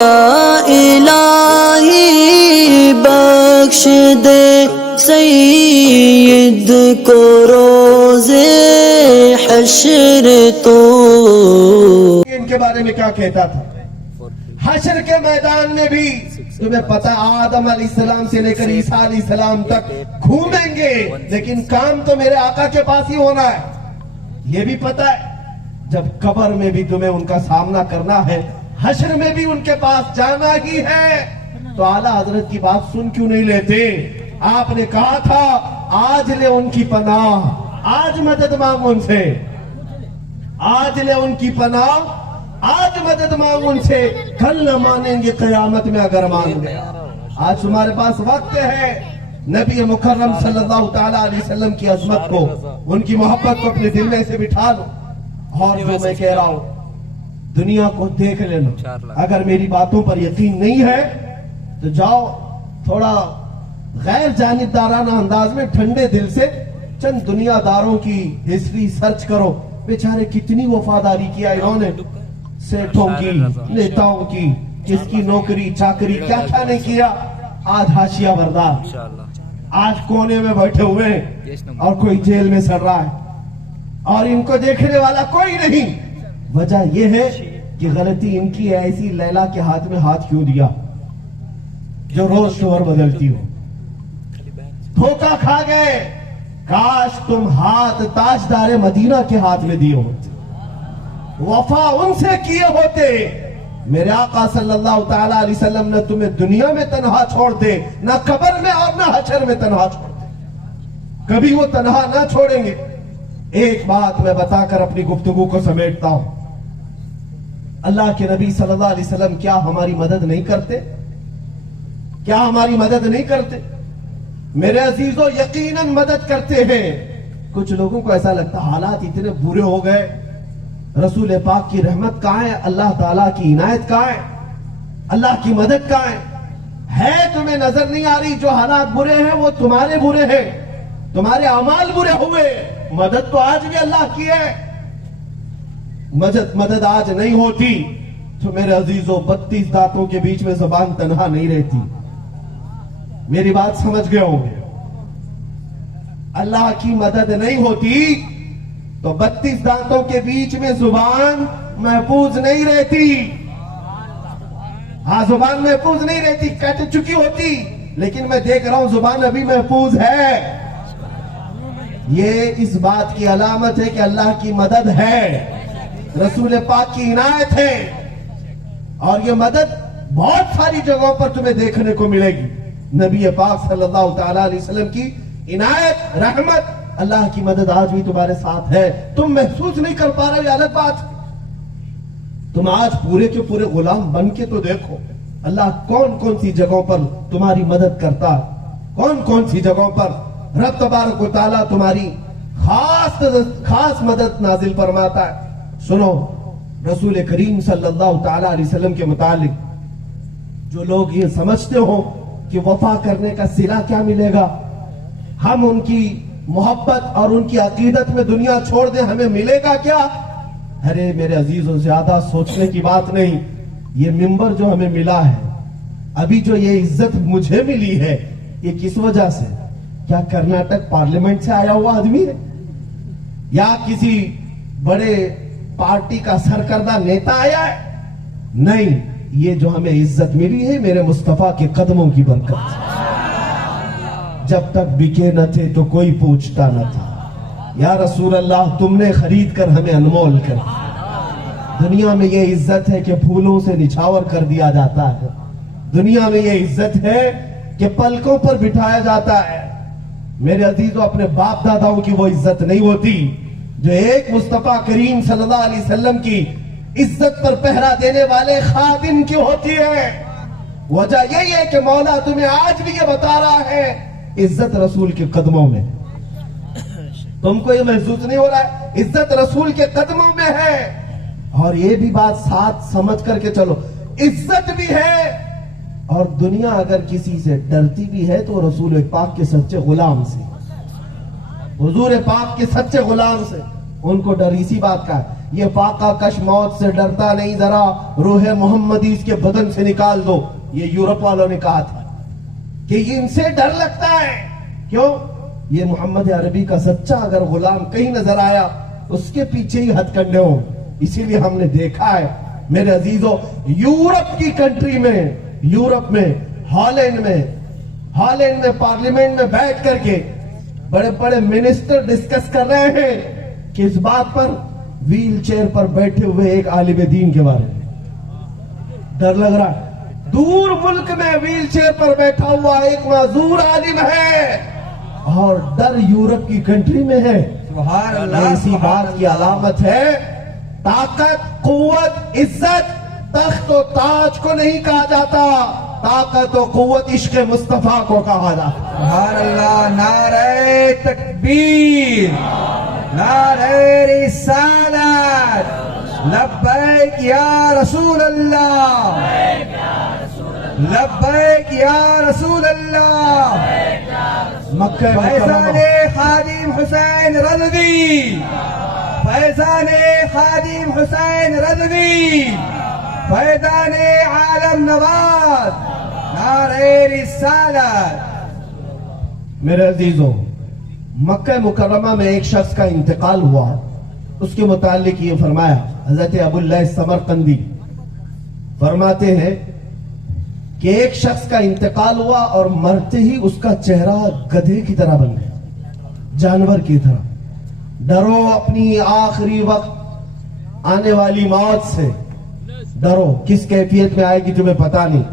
इलाही बख्श दे सैयद को रोज़े हश्र तो। इनके बारे में क्या कहता था? हश्र के मैदान में भी तुम्हें पता आदम अलैहिस्सलाम से लेकर ईसा अलैहिस्सलाम तक घूमेंगे, लेकिन काम तो मेरे आका के पास ही होना है। ये भी पता है जब कब्र में भी तुम्हें उनका सामना करना है, हश्र में भी उनके पास जाना ही है। तो आला हजरत की बात सुन क्यों नहीं लेते? आपने कहा था आज ले उनकी पनाह, आज मदद मांग उनसे, आज ले उनकी पनाह, आज मदद मांग उनसे, कल न मानेंगे कयामत में अगर मान गया। आज तुम्हारे पास वक्त है नबी मुकर्रम सल्लल्लाहु ताला अलैहि वसल्लम की अजमत को, उनकी मोहब्बत को अपने दिल में से बिठा लो। और जो मैं कह रहा हूं दुनिया को देख लेना, अगर मेरी बातों पर यकीन नहीं है तो जाओ थोड़ा गैर जानिबदाराना अंदाज में ठंडे दिल से चंद दुनियादारों की हिस्ट्री सर्च करो। बेचारे कितनी वफादारी किया इन्होंने, सेठों की, नेताओं की, किसकी नौकरी चाकरी क्या क्या नहीं किया। आज हाशिया बर्दार, आज कोने में बैठे हुए और कोई जेल में सड़ रहा है और इनको देखने वाला कोई नहीं। वजह यह है कि गलती इनकी है, ऐसी लैला के हाथ में हाथ क्यों दिया जो रोज शोहर बदलती हो। धोखा खा गए, काश तुम हाथ ताजदारे मदीना के हाथ में दिए होते, वफा उनसे किए होते। मेरे आका सल्लल्लाहु ताला अलैहि वसल्लम ने तुम्हें दुनिया में तन्हा छोड़ दे, ना कब्र में और ना हश्र में तन्हा छोड़ दे, कभी वो तन्हा ना छोड़ेंगे। एक बात मैं बताकर अपनी गुफ्तगू को समेटता हूं, अल्लाह के नबी सल्लल्लाहु अलैहि वसल्लम क्या हमारी मदद नहीं करते? क्या हमारी मदद नहीं करते? मेरे अजीजों यकीनन मदद करते हैं। कुछ लोगों को ऐसा लगता हालात इतने बुरे हो गए, रसूल पाक की रहमत कहां है, अल्लाह ताला की इनायत कहां है, अल्लाह की मदद कहां है? तुम्हें नजर नहीं आ रही जो हालात बुरे हैं वो तुम्हारे बुरे हैं, तुम्हारे अमाल बुरे हुए। मदद तो आज भी अल्लाह की है। मदद आज नहीं होती तो मेरे अजीजों 32 दांतों के बीच में जुबान तन्हा नहीं रहती। मेरी बात समझ गए होंगे। अल्लाह की मदद नहीं होती तो 32 दांतों के बीच में जुबान महफूज नहीं रहती। हाँ, जुबान महफूज नहीं रहती, कट चुकी होती, लेकिन मैं देख रहा हूं जुबान अभी महफूज है। ये इस बात की अलामत है कि अल्लाह की मदद है, रसूल पाक की इनायत है। और ये मदद बहुत सारी जगहों पर तुम्हें देखने को मिलेगी। नबी पाक सल्लल्लाहु ताला अलैहि वसल्लम की इनायत, रहमत, अल्लाह की मदद आज भी तुम्हारे साथ है। तुम महसूस नहीं कर पा रहे, अलग बात। तुम आज पूरे के पूरे गुलाम बन के तो देखो अल्लाह कौन कौन सी जगहों पर तुम्हारी मदद करता है, कौन कौन सी जगहों पर रब तबारक व तआला तुम्हारी खास मदद नाजिल फरमाता है। सुनो, रसूल करीम सल्लल्लाहु ताला अलैहि वसल्लम के मुतालिक जो लोग ये समझते हो कि वफा करने का सिला क्या मिलेगा, हम उनकी मोहब्बत और उनकी अकीदत में दुनिया छोड़ दें, हमें मिलेगा क्या? अरे मेरे अजीजों, ज्यादा सोचने की बात नहीं। ये मिंबर जो हमें मिला है, अभी जो ये इज्जत मुझे मिली है, ये किस वजह से? क्या कर्नाटक पार्लियामेंट से आया हुआ आदमी है या किसी बड़े पार्टी का सरकर्दा नेता आया है? नहीं, ये जो हमें इज्जत मिली है मेरे मुस्तफा के कदमों की बरकत। जब तक बिके न थे तो कोई पूछता न था, या रसूल अल्लाह तुमने खरीद कर हमें अनमोल कर। दुनिया में ये इज्जत है कि फूलों से निछावर कर दिया जाता है, दुनिया में ये इज्जत है कि पलकों पर बिठाया जाता है। मेरे अजीजों, अपने बाप दादाओं की वो इज्जत नहीं होती जो एक मुस्तफा करीम सल्लल्लाहु अलैहि वसल्लम की इज्जत पर पहरा देने वाले खादिम की होती है। वजह यही है कि मौला तुम्हें आज भी ये बता रहा है इज्जत रसूल के कदमों में। तुमको ये महसूस नहीं हो रहा है? इज्जत रसूल के कदमों में है। और ये भी बात साथ समझ करके चलो, इज्जत भी है और दुनिया अगर किसी से डरती भी है तो रसूल पाक के सच्चे गुलाम से, हुजूर पाक के सच्चे गुलाम से। उनको डर इसी बात का है ये फाका कश मौत से डरता नहीं, जरा रूह मोहम्मदी इसके बदन से निकाल दो। ये यूरोप वालों ने कहा था कि इनसे डर लगता है। क्यों? ये मोहम्मद अरबी का सच्चा अगर गुलाम कहीं नजर आया उसके पीछे ही हथकंडे हो। इसीलिए हमने देखा है मेरे अजीजों, यूरोप की कंट्री में, यूरोप में, हॉलैंड में पार्लियामेंट में बैठ करके बड़े बड़े मिनिस्टर डिस्कस कर रहे हैं कि इस बात पर व्हील चेयर पर बैठे हुए एक आलिम दीन के बारे में डर लग रहा है। दूर मुल्क में व्हील चेयर पर बैठा हुआ एक माजूर आलिम है और डर यूरोप की कंट्री में है। इसी बात की अलामत है ताकत, कुव्वत, इज्जत तख्त और ताज को नहीं कहा जाता, ताकत और कुव्वत इश्क मुस्तफा को कहा जाता। सुभान अल्लाह, नारे तकबीर, नारे रिसालत, लब्बैक या रसूल अल्लाह, लब्बैक या रसूल अल्लाह। मक्का फैज़ाने खादिम हुसैन रज़वी, फैज़ाने खादिम हुसैन रज़वी, फैज़ाने आलम नवाज, नारे रिसालत। मेरे अजीजों, मक्का मुकर्रमा में एक शख्स का इंतकाल हुआ। उसके मुतालिक ये फरमाया, हजरत अबुल्लाह समरकंदी फरमाते हैं कि एक शख्स का इंतकाल हुआ और मरते ही उसका चेहरा गधे की तरह बन गया, जानवर की तरह। डरो अपनी आखिरी वक्त आने वाली मौत से, डरो। किस कैफियत में आएगी तुम्हें पता नहीं।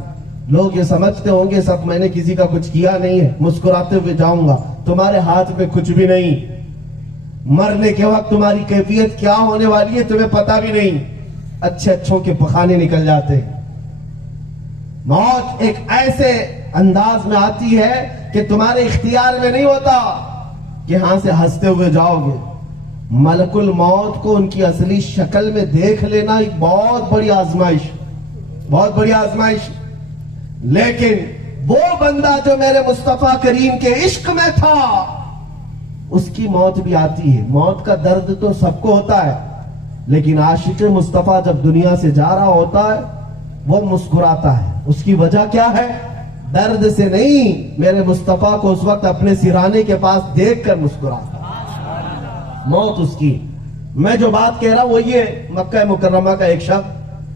लोग ये समझते होंगे सब मैंने किसी का कुछ किया नहीं है, मुस्कुराते हुए जाऊंगा, तुम्हारे हाथ में कुछ भी नहीं। मरने के वक्त तुम्हारी कैफियत क्या होने वाली है तुम्हें पता भी नहीं। अच्छे अच्छों के पखाने निकल जाते। मौत एक ऐसे अंदाज में आती है कि तुम्हारे इख्तियार में नहीं होता कि यहां से हंसते हुए जाओगे। मलकुल मौत को उनकी असली शक्ल में देख लेना एक बहुत बड़ी आजमाइश, बहुत बड़ी आजमाइश। लेकिन वो बंदा जो मेरे मुस्तफा करीम के इश्क में था, उसकी मौत भी आती है। मौत का दर्द तो सबको होता है, लेकिन आशिक मुस्तफा जब दुनिया से जा रहा होता है वो मुस्कुराता है। उसकी वजह क्या है? दर्द से नहीं, मेरे मुस्तफा को उस वक्त अपने सिराने के पास देखकर मुस्कुराता। मौत उसकी। मैं जो बात कह रहा हूं वो ये, मक्का मुकर्रमा का एक शख्स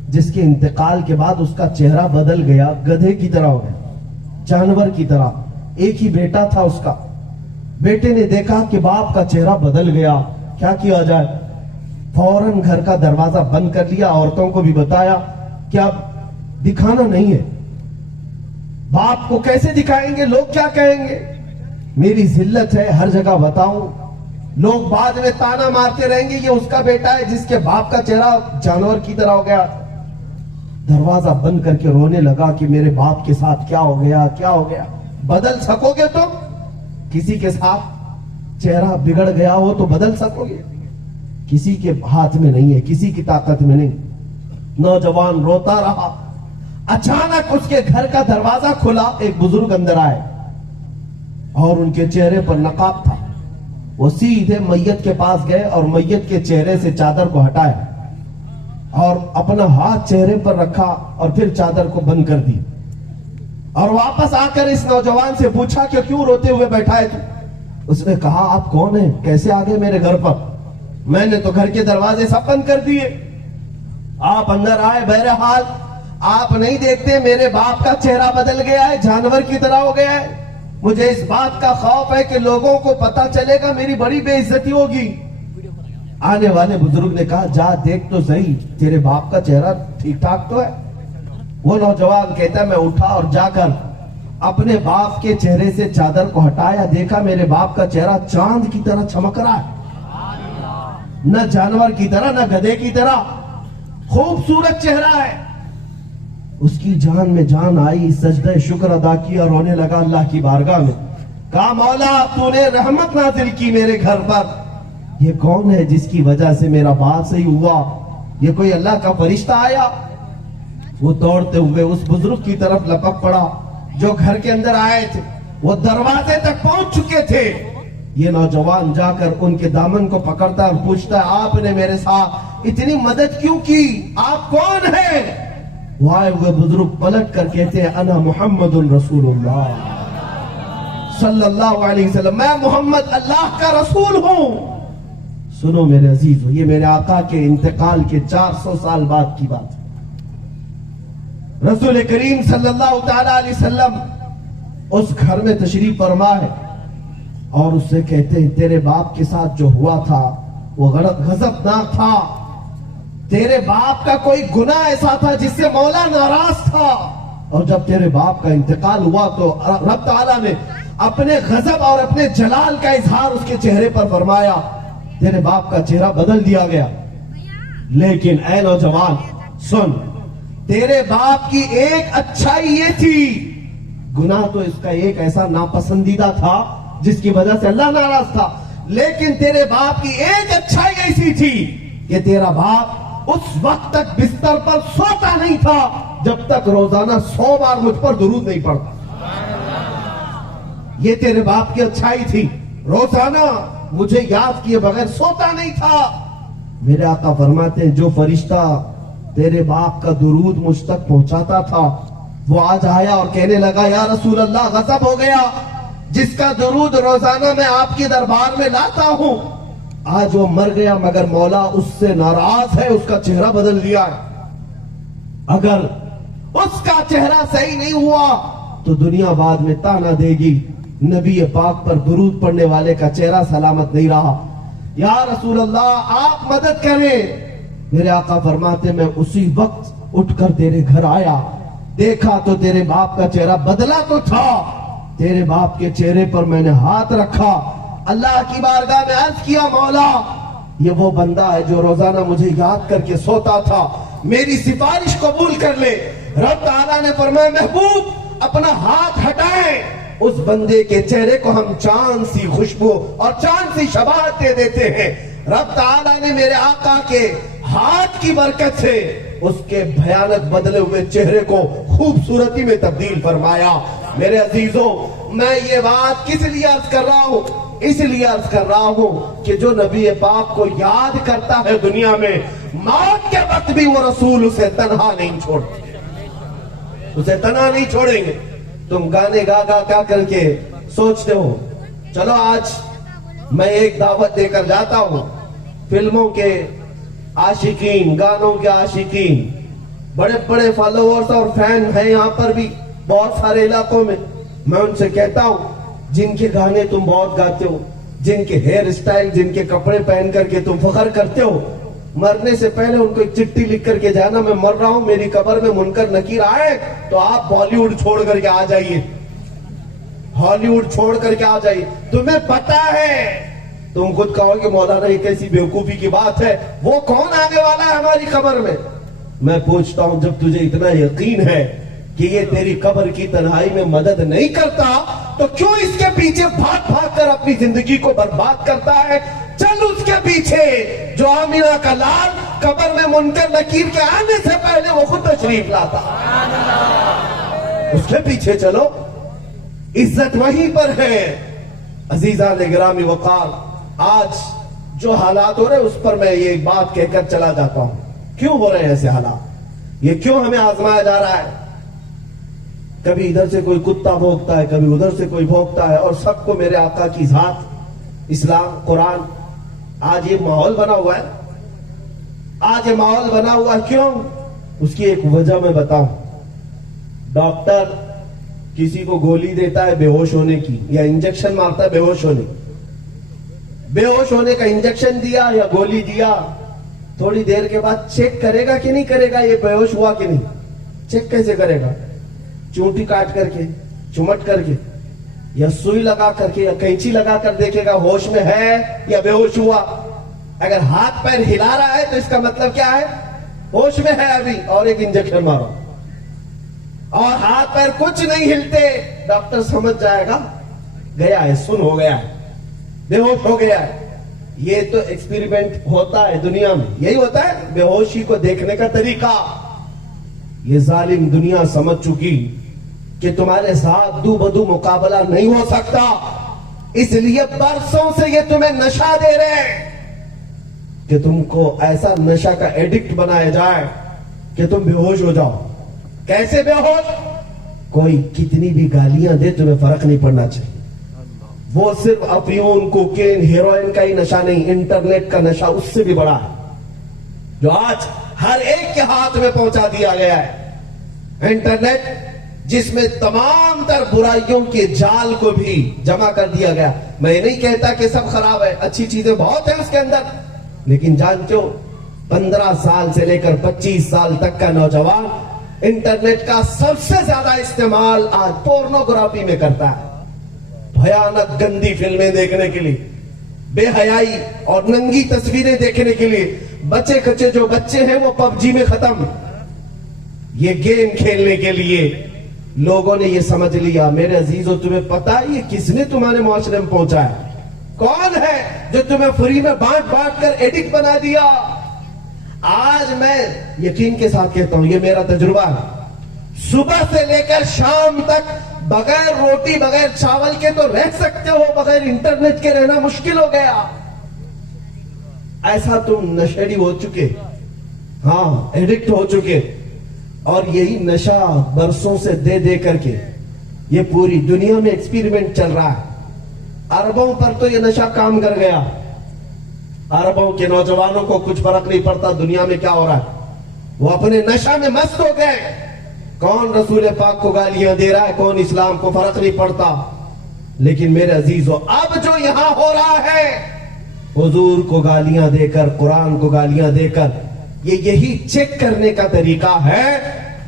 जिसके इंतकाल के बाद उसका चेहरा बदल गया, गधे की तरह हो गया, जानवर की तरह। एक ही बेटा था उसका। बेटे ने देखा कि बाप का चेहरा बदल गया, क्या किया जाए? फौरन घर का दरवाजा बंद कर लिया, औरतों को भी बताया कि अब दिखाना नहीं है। बाप को कैसे दिखाएंगे? लोग क्या कहेंगे? मेरी जिल्लत है, हर जगह बताऊं, लोग बाद में ताना मारते रहेंगे ये उसका बेटा है जिसके बाप का चेहरा जानवर की तरह हो गया। दरवाजा बंद करके रोने लगा कि मेरे बाप के साथ क्या हो गया, क्या हो गया। बदल सकोगे तो? किसी के साथ चेहरा बिगड़ गया हो तो बदल सकोगे? किसी के हाथ में नहीं है, किसी की ताकत में नहीं। नौजवान रोता रहा। अचानक उसके घर का दरवाजा खुला, एक बुजुर्ग अंदर आए और उनके चेहरे पर नकाब था। वो सीधे मैयत के पास गए और मैयत के चेहरे से चादर को हटाया और अपना हाथ चेहरे पर रखा और फिर चादर को बंद कर दी और वापस आकर इस नौजवान से पूछा कि क्यों रोते हुए बैठा है तू? उसने कहा आप कौन है, कैसे आ गए मेरे घर पर? मैंने तो घर के दरवाजे सब बंद कर दिए, आप अंदर आए। बहरहाल आप नहीं देखते मेरे बाप का चेहरा बदल गया है, जानवर की तरह हो गया है। मुझे इस बात का खौफ है कि लोगों को पता चलेगा, मेरी बड़ी बेइज्जती होगी। आने वाले बुजुर्ग ने कहा जा देख तो सही, तेरे बाप का चेहरा ठीक ठाक तो है। वो नौजवान कहता है मैं उठा और जाकर अपने बाप के चेहरे से चादर को हटाया, देखा मेरे बाप का चेहरा चांद की तरह चमक रहा है, न जानवर की तरह न गधे की तरह, खूबसूरत चेहरा है। उसकी जान में जान आई, सजदे शुक्र अदा किया, रोने लगा अल्लाह की बारगाह में। कहा मौला तूने रहमत नाजिल की मेरे घर पर, ये कौन है जिसकी वजह से मेरा बात सही हुआ? ये कोई अल्लाह का फरिश्ता आया? वो दौड़ते हुए उस बुजुर्ग की तरफ लपक पड़ा जो घर के अंदर आए थे। वो दरवाजे तक पहुंच चुके थे। ये नौजवान जाकर उनके दामन को पकड़ता और पूछता है आपने मेरे साथ इतनी मदद क्यों की, आप कौन है? वो आए हुए बुजुर्ग पलट कर कहते हैं अना मुहम्मदुर रसूलुल्लाह सल्लल्लाहु अलैहि वसल्लम, मैं मोहम्मद अल्लाह का रसूल हूं। सुनो मेरे अजीजों, ये मेरे आका के इंतकाल के 400 साल बाद की बात है। रसूल करीम सल्लल्लाहु ताला अलैहि वसल्लम उस घर में तशरीफ फरमा है और उससे कहते हैं तेरे बाप के साथ जो हुआ था वो गजबनाक था। तेरे बाप का कोई गुनाह ऐसा था जिससे मौला नाराज था, और जब तेरे बाप का इंतकाल हुआ तो रब ताला ने अपने गजब और अपने जलाल का इजहार उसके चेहरे पर फरमाया। तेरे बाप का चेहरा बदल दिया गया। लेकिन ऐ नौजवान सुन, तेरे बाप की एक अच्छाई ये थी, गुनाह तो इसका एक ऐसा नापसंदीदा था जिसकी वजह से अल्लाह नाराज था, लेकिन तेरे बाप की एक अच्छाई ऐसी थी कि तेरा बाप उस वक्त तक बिस्तर पर सोता नहीं था जब तक रोजाना 100 बार मुझ पर दुरूद नहीं पड़ता। ये तेरे बाप की अच्छाई थी, रोजाना मुझे याद किए बगैर सोता नहीं था। मेरे आका फरमाते हैं जो फरिश्ता तेरे बाप का दुरूद मुझ तक पहुंचाता था वो आज आया और कहने लगा या रसूल अल्लाह गजब हो गया, जिसका दुरूद रोजाना मैं आपके दरबार में लाता हूं, आज वो मर गया मगर मौला उससे नाराज है, उसका चेहरा बदल दिया है। अगर उसका चेहरा सही नहीं हुआ तो दुनिया बाद में ताना देगी नबी पाक पर दुरूद पढ़ने वाले का चेहरा सलामत नहीं रहा। या रसूल अल्लाह आप मदद करें। मेरे आका फरमाते मैं उसी वक्त उठकर तेरे घर आया, देखा तो तेरे बाप का चेहरा बदला तो था, तेरे बाप के चेहरे पर मैंने हाथ रखा, अल्लाह की बारगाह में अर्ज किया मौला ये वो बंदा है जो रोजाना मुझे याद करके सोता था, मेरी सिफारिश कबूल कर ले। रब ताला ने फरमाया महबूब अपना हाथ हटाए, उस बंदे के चेहरे को हम चांद सी खुशबू और चांद सी शबात दे देते हैं। रब ताला ने मेरे आका के हाथ की बरकत से उसके भयानक बदले हुए चेहरे को खूबसूरती में तब्दील फरमाया। मेरे अजीजों, मैं ये बात किस लिए अर्ज कर रहा हूँ? इसलिए अर्ज कर रहा हूँ कि जो नबी पाक को याद करता है दुनिया में, मौत के वक्त भी वो रसूल उसे तन्हा नहीं छोड़ते, उसे तन्हा नहीं छोड़ेंगे। तुम गाने गा गा क्या करके सोचते हो चलो आज मैं एक दावत देकर जाता हूं, फिल्मों के आशिकीन, गानों के आशिकीन, बड़े बड़े फॉलोअर्स और फैन हैं यहाँ पर भी बहुत सारे इलाकों में। मैं उनसे कहता हूं जिनके गाने तुम बहुत गाते हो, जिनके हेयर स्टाइल, जिनके कपड़े पहन करके तुम फख्र करते हो, मरने से पहले उनको एक चिट्ठी लिख करके जाना मैं मर रहा हूं, मेरी कब्र में मुनकर नकीर आए तो आप बॉलीवुड छोड़ करके आ जाइए, हॉलीवुड छोड़ करके आ जाइए। तुम्हें पता है, तुम खुद कहोगे मौलाना ये कैसी बेवकूफी की बात है, वो कौन आने वाला है हमारी कब्र में? मैं पूछता हूं जब तुझे इतना यकीन है कि ये तेरी कब्र की तन्हाई में मदद नहीं करता तो क्यों इसके पीछे भाग भाग कर अपनी जिंदगी को बर्बाद करता है? चल उसके पीछे जो आमिना का लाल कब्र में मुनकर नकीर के आने से पहले वो खुद तशरीफ लाता, उसके पीछे चलो, इज्जत वहीं पर है। अजीजा ने गिरामी वकार, आज जो हालात हो रहे उस पर मैं ये बात कहकर चला जाता हूं। क्यों हो रहे हैं ऐसे हालात? ये क्यों हमें आजमाया जा रहा है? कभी इधर से कोई कुत्ता भौंकता है, कभी उधर से कोई भौंकता है, और सबको मेरे आका की जात, इस्लाम, कुरान, आज ये माहौल बना हुआ है। आज ये माहौल बना हुआ है क्यों? उसकी एक वजह मैं बताऊं। डॉक्टर किसी को गोली देता है बेहोश होने की, या इंजेक्शन मारता है बेहोश होने, बेहोश होने का इंजेक्शन दिया या गोली दिया, थोड़ी देर के बाद चेक करेगा कि नहीं करेगा ये बेहोश हुआ कि नहीं? चेक कैसे करेगा? चूंटी काट करके, चुमट करके, या सुई लगा करके, या कैंची लगा कर देखेगा होश में है या बेहोश हुआ। अगर हाथ पैर हिला रहा है तो इसका मतलब क्या है? होश में है अभी, और एक इंजेक्शन मारो। और हाथ पैर कुछ नहीं हिलते, डॉक्टर समझ जाएगा गया है, सुन हो गया है, बेहोश हो गया है। ये तो एक्सपेरिमेंट होता है दुनिया में, यही होता है बेहोशी को देखने का तरीका। ये जालिम दुनिया समझ चुकी कि तुम्हारे साथ दू बदू मुकाबला नहीं हो सकता, इसलिए बरसों से ये तुम्हें नशा दे रहे हैं। कि तुमको ऐसा नशा का एडिक्ट बनाया जाए कि तुम बेहोश हो जाओ। कैसे बेहोश? कोई कितनी भी गालियां दे तुम्हें फर्क नहीं पड़ना चाहिए। वो सिर्फ अफीम, कोकेन, हेरोइन का ही नशा नहीं, इंटरनेट का नशा उससे भी बड़ा है, जो आज हर एक के हाथ में पहुंचा दिया गया है। इंटरनेट जिसमें तमाम तर बुराइयों के जाल को भी जमा कर दिया गया। मैं नहीं कहता कि सब खराब है, अच्छी चीजें बहुत है उसके अंदर, लेकिन जानते हो 15 साल से लेकर 25 साल तक का नौजवान इंटरनेट का सबसे ज्यादा इस्तेमाल आज पोर्नोग्राफी में करता है। भयानक गंदी फिल्में देखने के लिए, बेहयाई और नंगी तस्वीरें देखने के लिए बच्चे कच्चे जो बच्चे हैं वो पबजी में खत्म। ये गेम खेलने के लिए लोगों ने ये समझ लिया। मेरे अजीजों, तुम्हें पता है ये किसने तुम्हारे मुआशरे में पहुंचा है? कौन है जो तुम्हें फ्री में बांट बांट कर एडिक्ट बना दिया? आज मैं यकीन के साथ कहता हूं, ये मेरा तजुर्बा है, सुबह से लेकर शाम तक बगैर रोटी बगैर चावल के तो रह सकते हो, बगैर इंटरनेट के रहना मुश्किल हो गया। ऐसा तुम नशेड़ी हो चुके, हाँ एडिक्ट हो चुके। और यही नशा बरसों से दे दे करके ये पूरी दुनिया में एक्सपेरिमेंट चल रहा है। अरबों पर तो ये नशा काम कर गया। अरबों के नौजवानों को कुछ फर्क नहीं पड़ता दुनिया में क्या हो रहा है, वो अपने नशा में मस्त हो गए। कौन रसूल पाक को गालियां दे रहा है, कौन इस्लाम को, फर्क नहीं पड़ता। लेकिन मेरे अजीजों, अब जो यहां हो रहा है, हुजूर को गालियां देकर, कुरान को गालियां देकर, ये यही चेक करने का तरीका है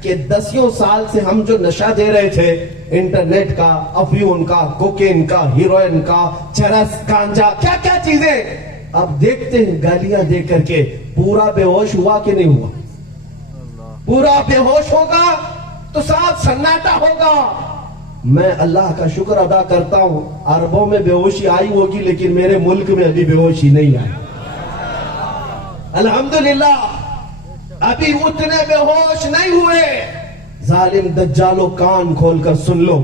कि 10 साल से हम जो नशा दे रहे थे, इंटरनेट का, अफीम का, कोकेन का, हीरोइन का, चरस, गांजा, क्या क्या चीजें, अब देखते हैं गालियां दे करके पूरा बेहोश हुआ कि नहीं हुआ। पूरा बेहोश होगा तो साफ सन्नाटा होगा। मैं अल्लाह का शुक्र अदा करता हूं, अरबों में बेहोशी आई होगी, लेकिन मेरे मुल्क में अभी बेहोशी नहीं आई। अल्हम्दुलिल्लाह, अभी उतने बेहोश नहीं हुए। जालिम दज्जालो, कान खोलकर सुन लो,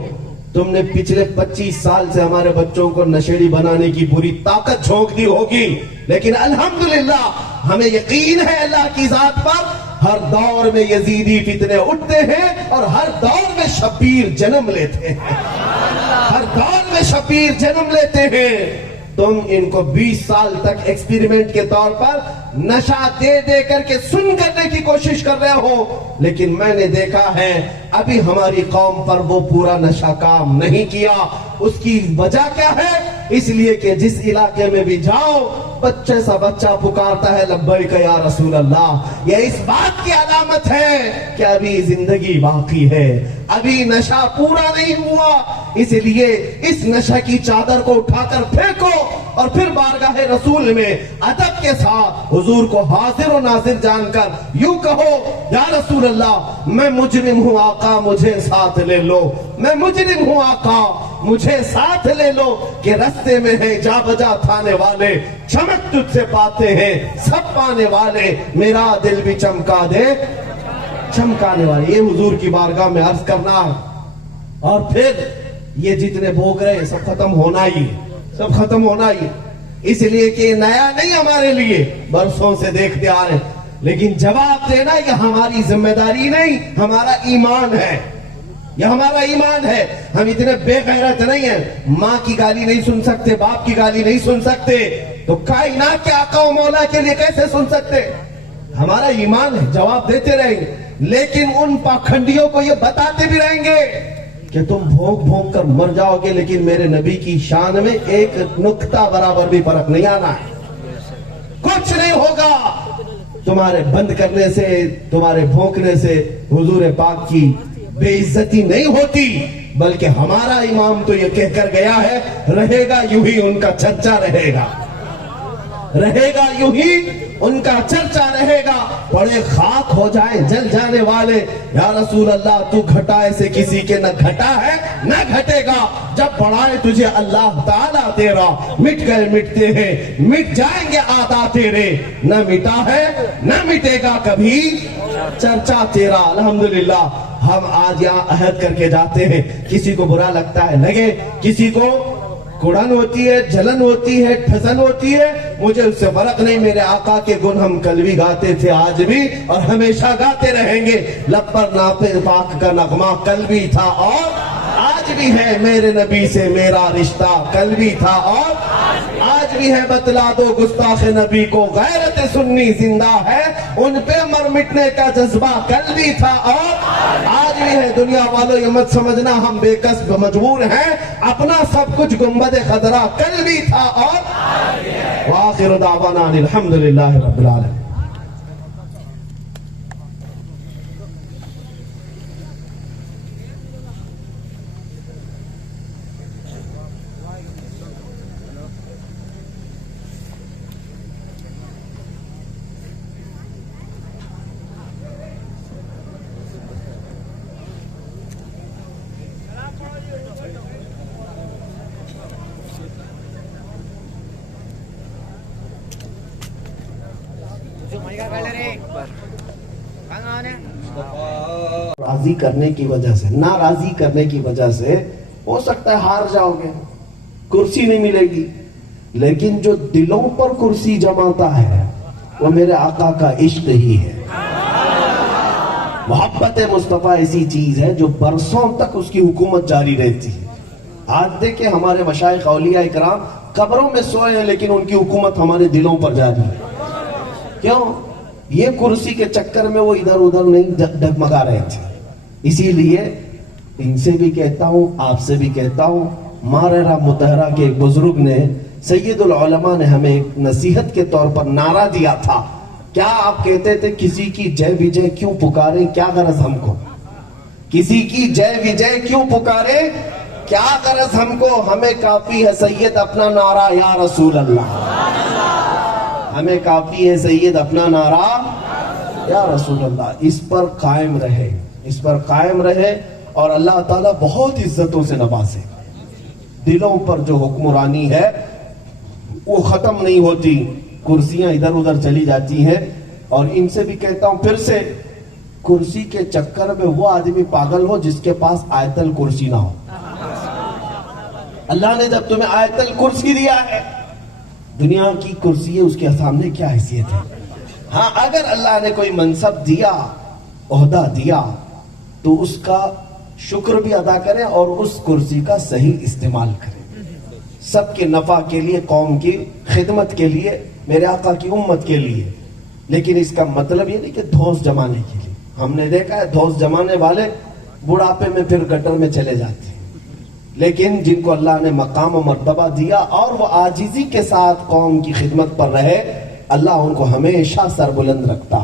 तुमने पिछले 25 साल से हमारे बच्चों को नशेड़ी बनाने की पूरी ताकत झोंक दी होगी, लेकिन अल्हम्दुलिल्लाह हमें यकीन है अल्लाह की जात पर, हर दौर में यजीदी फितने उठते हैं और हर दौर में शब्बीर जन्म लेते हैं, हर दौर में शब्बीर जन्म लेते हैं। तुम इनको 20 साल तक एक्सपेरिमेंट के तौर पर नशा दे दे करके सुन करने की कोशिश कर रहे हो, लेकिन मैंने देखा है अभी हमारी कौम पर वो पूरा नशा काम नहीं किया। उसकी वजह क्या है? इसलिए कि जिस इलाके में भी जाओ, बच्चे सा बच्चा पुकारता है लब्बैक या रसूल अल्लाह। यह इस बात की अलामत है कि अभी जिंदगी बाकी है, अभी नशा पूरा नहीं हुआ। इसलिए इस नशा की चादर को उठाकर फेंको और फिर बारगाह रसूल में अदब के साथ हुजूर को हाजिर और नाजिर जानकर यूं कहो, या रसूल अल्लाह, मैं मुजरिम हूं आका, मुझे साथ ले लो। मैं मुजरिम हूं आका, मुझे साथ ले लो, कि रास्ते में है जा बजा थाने वाले, चमक तुझसे पाते हैं सब पाने वाले, मेरा दिल भी चमका दे चमकाने वाले। ये हुजूर की बारगाह में अर्ज करना है। और फिर ये जितने भोग रहे सब खत्म होना ही, सब खत्म होना ही। इसलिए कि नया नहीं हमारे लिए, बरसों से देखते आ रहे, लेकिन जवाब देना ये हमारी जिम्मेदारी नहीं, हमारा ईमान है, यह हमारा ईमान है। हम इतने बेगैरत नहीं है, माँ की गाली नहीं सुन सकते, बाप की गाली नहीं सुन सकते, तो कायनात के आका व मौला के लिए कैसे सुन सकते? हमारा ईमान है, जवाब देते रहेंगे, लेकिन उन पाखंडियों को ये बताते भी रहेंगे कि तुम भोंक भोंक कर मर जाओगे, लेकिन मेरे नबी की शान में एक नुक्ता बराबर भी फर्क नहीं आना है। कुछ नहीं होगा तुम्हारे बंद करने से, तुम्हारे भोंकने से हुजूर पाक की बेइज्जती नहीं होती, बल्कि हमारा इमाम तो ये कहकर गया है, रहेगा यूं ही उनका चर्चा रहेगा, रहेगा यूं ही उनका चर्चा रहेगा। बड़े खाक हो जाए जल जाने वाले, या रसूल अल्लाह तू घटाए से किसी के न घटा है न घटेगा, जब बढ़ाए तुझे अल्लाह ताला तेरा, मिट गए मिटते हैं मिट जाएंगे आदा तेरे, न मिटा है न मिटेगा कभी चर्चा तेरा। अल्हम्दुलिल्लाह हम आज यहाँ अहद करके जाते हैं, किसी को बुरा लगता है लगे, किसी को कुड़न होती है, जलन होती है, ठसन होती है, मुझे उससे फर्क नहीं। मेरे आका के गुण हम कल भी गाते थे, आज भी और हमेशा गाते रहेंगे। लब पर नापे पाक का नगमा कल भी था और आज भी है। मेरे नबी से मेरा रिश्ता कल भी था और आज भी है। बतला दो गुस्ताख नबी को गैरत सुन्नी जिंदा है, उन पे मर मिटने का जज्बा कल भी था और आज भी है। दुनिया वालों ये मत समझना हम बेकस मजबूर हैं, अपना सब कुछ गुंबद खदरा कल भी था और वाखिर दावाना अल्हम्दुलिल्लाहि रब्बिल आलमीन। राजी करने की वजह से, नाराजी करने की वजह से हो सकता है हार जाओगे, कुर्सी नहीं मिलेगी, लेकिन जो दिलों पर कुर्सी जमाता है वो मेरे आका का इश्क ही है। मोहब्बत मुस्तफा ऐसी चीज है जो बरसों तक उसकी हुकूमत जारी रहती है। आज देखे हमारे मशाइख औलिया इकराम कब्रों में सोए हैं, लेकिन उनकी हुकूमत हमारे दिलों पर जारी है। क्यों? ये कुर्सी के चक्कर में वो इधर उधर नहीं डगमगा रहे थे। इसीलिए इनसे भी कहता हूं, आपसे भी कहता हूं, मारेरा मुतहरा के एक बुजुर्ग ने, सैयदुल उलमा ने हमें एक नसीहत के तौर पर नारा दिया था। क्या आप कहते थे, किसी की जय विजय क्यों पुकारे, क्या गरज हमको, किसी की जय विजय क्यों पुकारे, क्या गरज हमको, हमें काफी है सैयद अपना नारा या रसूल अल्लाह, हमें काफी है सैयद अपना नारा या रसूल अल्लाह। इस पर कायम रहे, इस पर कायम रहे और अल्लाह ताला बहुत इज्जतों से नवाजे। दिलों पर जो हुक्मरानी है वो खत्म नहीं होती, कुर्सियां इधर उधर चली जाती हैं। और इनसे भी कहता हूं फिर से, कुर्सी के चक्कर में वो आदमी पागल हो जिसके पास आयतल कुर्सी ना हो। अल्लाह ने जब तुम्हें आयतल कुर्सी दिया है, दुनिया की कुर्सी है, उसके सामने क्या हैसियत है। हाँ, अगर अल्लाह ने कोई मनसब दिया, ओहदा दिया, तो उसका शुक्र भी अदा करें और उस कुर्सी का सही इस्तेमाल करें, सबके नफा के लिए, कौम की खिदमत के लिए, मेरे आका की उम्मत के लिए। लेकिन इसका मतलब ये नहीं कि धौंस जमाने के लिए। हमने देखा है धौंस जमाने वाले बुढ़ापे में फिर गटर में चले जाते हैं। लेकिन जिनको अल्लाह ने मकाम और मर्तबा दिया और वो आजिजी के साथ कौम की खिदमत पर रहे, अल्लाह उनको हमेशा सरबुलंद रखता।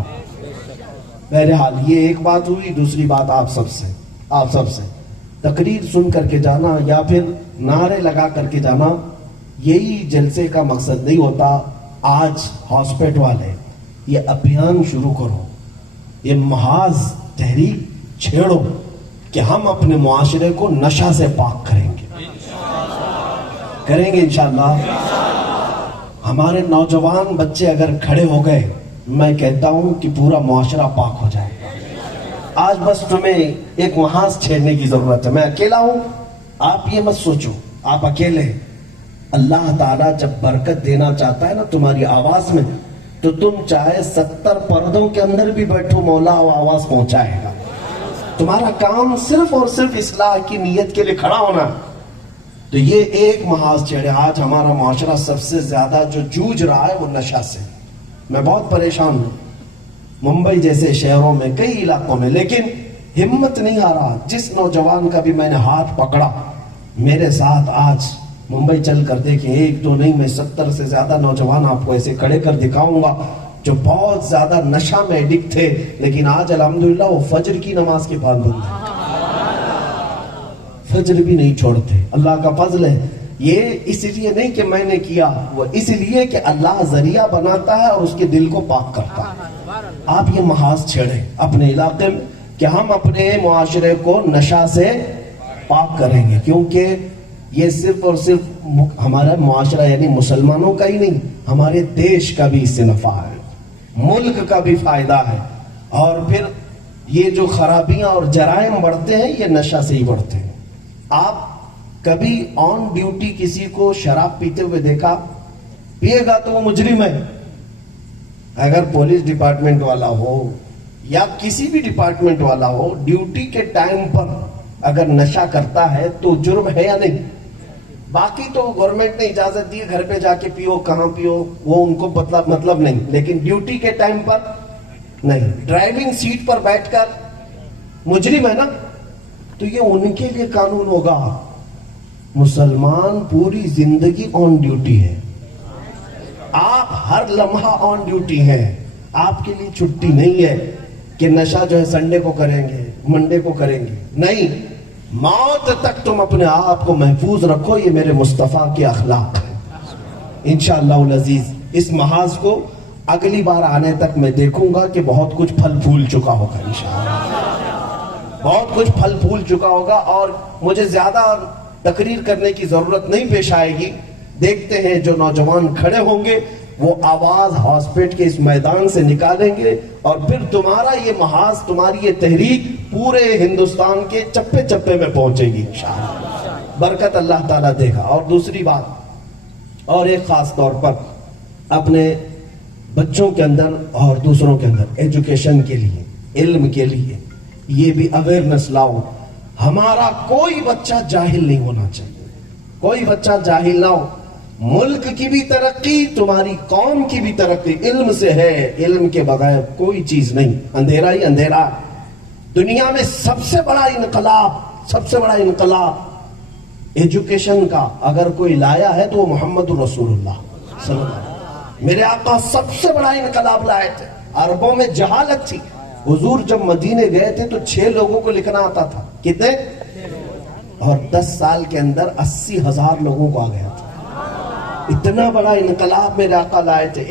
बहरहाल ये एक बात हुई। दूसरी बात आप सबसे तकरीर सुन करके जाना या फिर नारे लगा करके जाना, यही जलसे का मकसद नहीं होता। आज हॉस्पिटल वाले ये अभियान शुरू करो, ये महाज तहरीक छेड़ो कि हम अपने मुआशरे को नशा से पाक करेंगे इंशाअल्लाह। हमारे नौजवान बच्चे अगर खड़े हो गए, मैं कहता हूं कि पूरा मुआशरा पाक हो जाएगा। आज बस तुम्हें एक महाज छेड़ने की जरूरत है। मैं अकेला हूं, आप ये मत सोचो आप अकेले। अल्लाह ताला जब बरकत देना चाहता है ना तुम्हारी आवाज में, तो तुम चाहे 70 पर्दों के अंदर भी बैठो, मौला वो आवाज पहुंचाएगा। तुम्हारा काम सिर्फ और सिर्फ इस्लाह की नीयत के लिए खड़ा होना। तो ये एक महाज छेड़े। आज हमारा मुआशरा सबसे ज्यादा जो जूझ रहा है वो नशा से। मैं बहुत परेशान हूं, मुंबई जैसे शहरों में, कई इलाकों में, लेकिन हिम्मत नहीं आ रहा। जिस नौजवान का भी मैंने हाथ पकड़ा, मेरे साथ आज मुंबई चल कर देखे, एक तो नहीं मैं 70 से ज्यादा नौजवान आपको ऐसे खड़े कर दिखाऊंगा जो बहुत ज्यादा नशा में एडिक्ट थे, लेकिन आज अल्हम्दुलिल्लाह वो फजर की नमाज के पाबंद है, फजर भी नहीं छोड़ते। अल्लाह का फजल है। ये इसलिए नहीं कि मैंने किया, वो इसलिए कि अल्लाह जरिया बनाता है और उसके दिल को पाक करता है। आप ये महाज छेड़े अपने इलाके में कि हम अपने मुआशरे को नशा से पाक करेंगे, क्योंकि ये सिर्फ और सिर्फ हमारा मुआशरा यानी मुसलमानों का ही नहीं, हमारे देश का भी इससे नफा है, मुल्क का भी फायदा है। और फिर ये जो खराबियां और जराइम बढ़ते हैं, ये नशा से ही बढ़ते हैं। आप कभी ऑन ड्यूटी किसी को शराब पीते हुए देखा? पिएगा तो वो मुजरिम है। अगर पुलिस डिपार्टमेंट वाला हो या किसी भी डिपार्टमेंट वाला हो, ड्यूटी के टाइम पर अगर नशा करता है तो जुर्म है या नहीं? बाकी तो गवर्नमेंट ने इजाजत दी, घर पे जाके पियो, कहां पियो वो उनको मतलब नहीं, लेकिन ड्यूटी के टाइम पर नहीं। ड्राइविंग सीट पर बैठकर मुजरिम है ना, तो ये उनके लिए कानून होगा। मुसलमान पूरी जिंदगी ऑन ड्यूटी है, आप हर लम्हा ऑन ड्यूटी हैं। आपके लिए छुट्टी नहीं है कि नशा जो है संडे को करेंगे, मंडे को करेंगे, नहीं। मौत तक तुम अपने आप को महफूज रखो, ये मेरे मुस्तफा के अखलाक है। इंशाअल्लाह अजीज इस महाज को अगली बार आने तक मैं देखूंगा कि बहुत कुछ फल फूल चुका होगा, इंशाअल्लाह बहुत कुछ फल फूल चुका होगा और मुझे ज्यादा तकरीर करने की जरूरत नहीं पेश आएगी। देखते हैं जो नौजवान खड़े होंगे वो आवाज हॉस्पिटल के इस मैदान से निकालेंगे और फिर तुम्हारा ये महाज, तुम्हारी ये तहरीक पूरे हिंदुस्तान के चप्पे चप्पे में पहुंचेगी इंशाअल्लाह। बरकत अल्लाह ताला देगा। और दूसरी बात, और एक खास तौर पर अपने बच्चों के अंदर और दूसरों के अंदर एजुकेशन के लिए, इल्म के लिए ये भी अवेयरनेस लाओ। हमारा कोई बच्चा जाहिल नहीं होना चाहिए, कोई बच्चा जाहिल ना हो। मुल्क की भी तरक्की, तुम्हारी कौम की भी तरक्की इल्म से है। इल्म के बगैर कोई चीज नहीं, अंधेरा ही अंधेरा। दुनिया में सबसे बड़ा इनकलाब एजुकेशन का अगर कोई लाया है तो वो मोहम्मद रसूलुल्लाह सल्लल्लाहु अलैहि वसल्लम, मेरे आका सबसे बड़ा इनकलाब लाए थे। अरबों में जहालत थी। हुजूर जब मदीने गए थे तो 6 लोगों को लिखना आता था, कितने? और 10 साल के अंदर 80,000 लोगों को आ गया था। इतना बड़ा इनकलाब मेरे आका लाए थे।